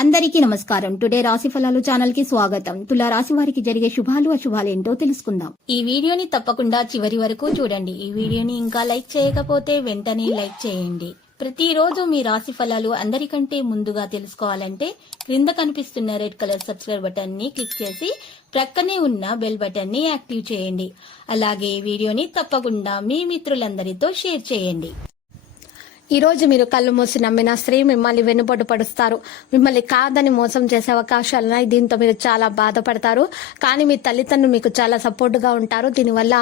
అందరికీ నమస్కారం. టుడే రాశి ఫలాలు ఛానల్ కి స్వాగతం. తులా రాశి వారికి జరిగే శుభాలు అశుభాలు ఏంటో తెలుసుకుందాం. ఈ వీడియోని తప్పకుండా చివరి వరకు చూడండి. ఈ వీడియోని ఇంకా లైక్ చేయకపోతే వెంటనే లైక్ చేయండి. ప్రతిరోజు మీ రాశి ఫలాలు అందరికంటే ముందుగా తెలుసుకోవాలంటే క్రింద కనిపిస్తున్న రెడ్ కలర్ సబ్స్క్రైబ్ బటన్ ని క్లిక్ చేసి ప్రక్కనే ఉన్న బెల్ బటన్ ని యాక్టివ్ చేయండి. అలాగే ఈ వీడియోని తప్పకుండా మీ మిత్రులందరితో షేర్ చేయండి. ఈ రోజు మీరు కళ్ళు మూసి నమ్మిన స్త్రీ మిమ్మల్ని వెన్నుపోటు పడుస్తారు. మిమ్మల్ని కాదని మోసం చేసే అవకాశాలున్నాయి. దీంతో మీరు చాలా బాధపడతారు. కానీ మీ తల్లిదండ్రులు మీకు చాలా సపోర్ట్ గా ఉంటారు. దీనివల్ల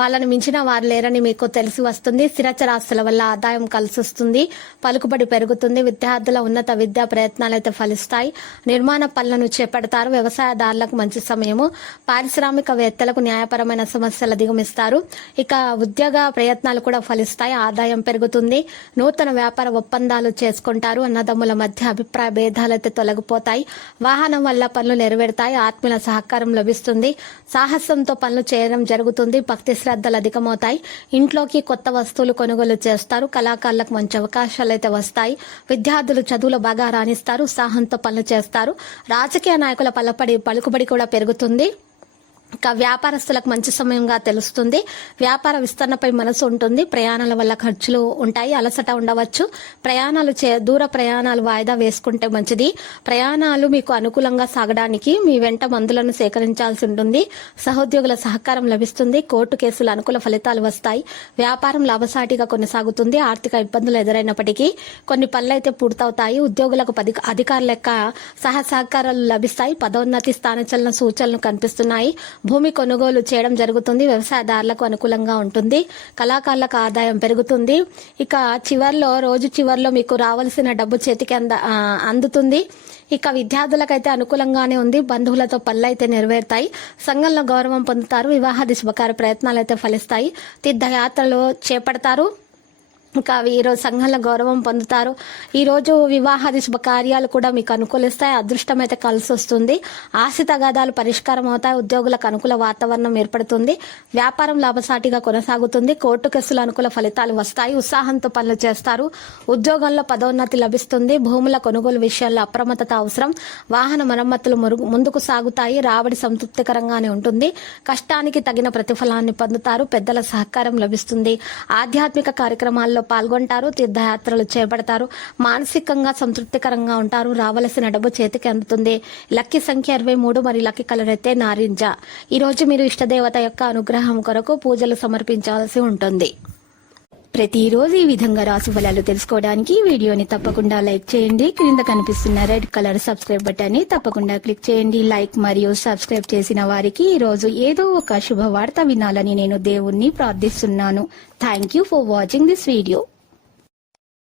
వాళ్ళని మించిన వారు లేరని మీకు తెలిసి వస్తుంది. స్థిరచరాస్తుల వల్ల ఆదాయం కలిసి వస్తుంది. పలుకుబడి పెరుగుతుంది. విద్యార్థుల ఉన్నత విద్యా ప్రయత్నాలు అయితే ఫలిస్తాయి. నిర్మాణ పనులను చేపడతారు. వ్యవసాయదారులకు మంచి సమయము. పారిశ్రామికవేత్తలకు న్యాయపరమైన సమస్యలు అధిగమిస్తారు. ఇక ఉద్యోగ ప్రయత్నాలు కూడా ఫలిస్తాయి. ఆదాయం పెరుగుతుంది. నూతన వ్యాపార ఒప్పందాలు చేసుకుంటారు. అన్నదమ్ముల మధ్య అభిప్రాయ భేదాలైతే తొలగిపోతాయి. వాహనం వల్ల పనులు నెరవేరుతాయి. ఆత్మీయుల సహకారం లభిస్తుంది. సాహసంతో పనులు చేయడం జరుగుతుంది. భక్తి శ్రద్ధలు అధికమవుతాయి. ఇంట్లోకి కొత్త వస్తువులు కొనుగోలు చేస్తారు. కళాకారులకు మంచి అవకాశాలు అయితే వస్తాయి. విద్యార్థులు చదువులో బాగా రాణిస్తారు. ఉత్సాహంతో పనులు చేస్తారు. రాజకీయ నాయకుల పలుకుబడి కూడా పెరుగుతుంది. ఇక వ్యాపారస్తులకు మంచి సమయంగా తెలుస్తుంది. వ్యాపార విస్తరణపై మనసు ఉంటుంది. ప్రయాణాల వల్ల ఖర్చులు ఉంటాయి. అలసట ఉండవచ్చు. దూర ప్రయాణాలు వాయిదా వేసుకుంటే మంచిది. ప్రయాణాలు మీకు అనుకూలంగా సాగడానికి మీ వెంట మందులను సేకరించాల్సి ఉంటుంది. సహోద్యోగుల సహకారం లభిస్తుంది. కోర్టు కేసులు అనుకూల ఫలితాలు వస్తాయి. వ్యాపారం లాభసాటిగా కొనసాగుతుంది. ఆర్థిక ఇబ్బందులు ఎదురైనప్పటికీ కొన్ని పనులైతే పూర్తవుతాయి. ఉద్యోగులకు అధికారుల యొక్క సహకారాలు లభిస్తాయి. పదోన్నతి స్థానచలన సూచనలు కనిపిస్తున్నాయి. భూమి కొనుగోలు చేయడం జరుగుతుంది. వ్యవసాయదారులకు అనుకూలంగా ఉంటుంది. కళాకారులకు ఆదాయం పెరుగుతుంది. ఇక రోజు చివర్లో మీకు రావాల్సిన డబ్బు చేతికి అందుతుంది. ఇక విద్యార్థులకైతే అనుకూలంగానే ఉంది. బంధువులతో పనులైతే నెరవేరుతాయి. సంఘంలో గౌరవం పొందుతారు. వివాహాది శుభకార్య ప్రయత్నాలు అయితే ఫలిస్తాయి. తీర్థయాత్రలు చేపడతారు. ఇంకా ఈరోజు సంఘంలో గౌరవం పొందుతారు. ఈ రోజు వివాహాది శుభకార్యాలు కూడా మీకు అనుకూలిస్తాయి. అదృష్టం అయితే కలిసి వస్తుంది. ఆశ తగాదాలు పరిష్కారం అవుతాయి. ఉద్యోగులకు అనుకూల వాతావరణం ఏర్పడుతుంది. వ్యాపారం లాభసాటిగా కొనసాగుతుంది. కోర్టు కేసులు అనుకూల ఫలితాలు వస్తాయి. ఉత్సాహంతో పనులు చేస్తారు. ఉద్యోగంలో పదోన్నతి లభిస్తుంది. భూముల కొనుగోలు విషయాల్లో అప్రమత్తత అవసరం. వాహన మరమ్మతులు ముందుకు సాగుతాయి. రాబడి సంతృప్తికరంగానే ఉంటుంది. కష్టానికి తగిన ప్రతిఫలాన్ని పొందుతారు. పెద్దల సహకారం లభిస్తుంది. ఆధ్యాత్మిక కార్యక్రమాల్లో పాల్గొంటారు. తీర్థయాత్రలు చేపడతారు. మానసికంగా సంతృప్తికరంగా ఉంటారు. రావలసిన డబ్బు చేతికి అందుతుంది. లక్కీ సంఖ్య 23 మరియు లక్కీ కలర్ అయితే నారింజ. ఈ రోజు మీరు ఇష్టదేవత యొక్క అనుగ్రహం కొరకు పూజలు సమర్పించాల్సి ఉంటుంది. ప్రతిరోజు ఈ విధంగా రాశి ఫలాలు తెలుసుకోవడానికి వీడియోని తప్పకుండా లైక్ చేయండి. క్రింద కనిపిస్తున్న రెడ్ కలర్ సబ్స్క్రైబ్ బటన్ ని తప్పకుండా క్లిక్ చేయండి. లైక్ మరియు సబ్స్క్రైబ్ చేసిన వారికి ఈ రోజు ఏదో ఒక శుభవార్త వినాలని నేను దేవుణ్ణి ప్రార్థిస్తున్నాను. Thank you for watching this video.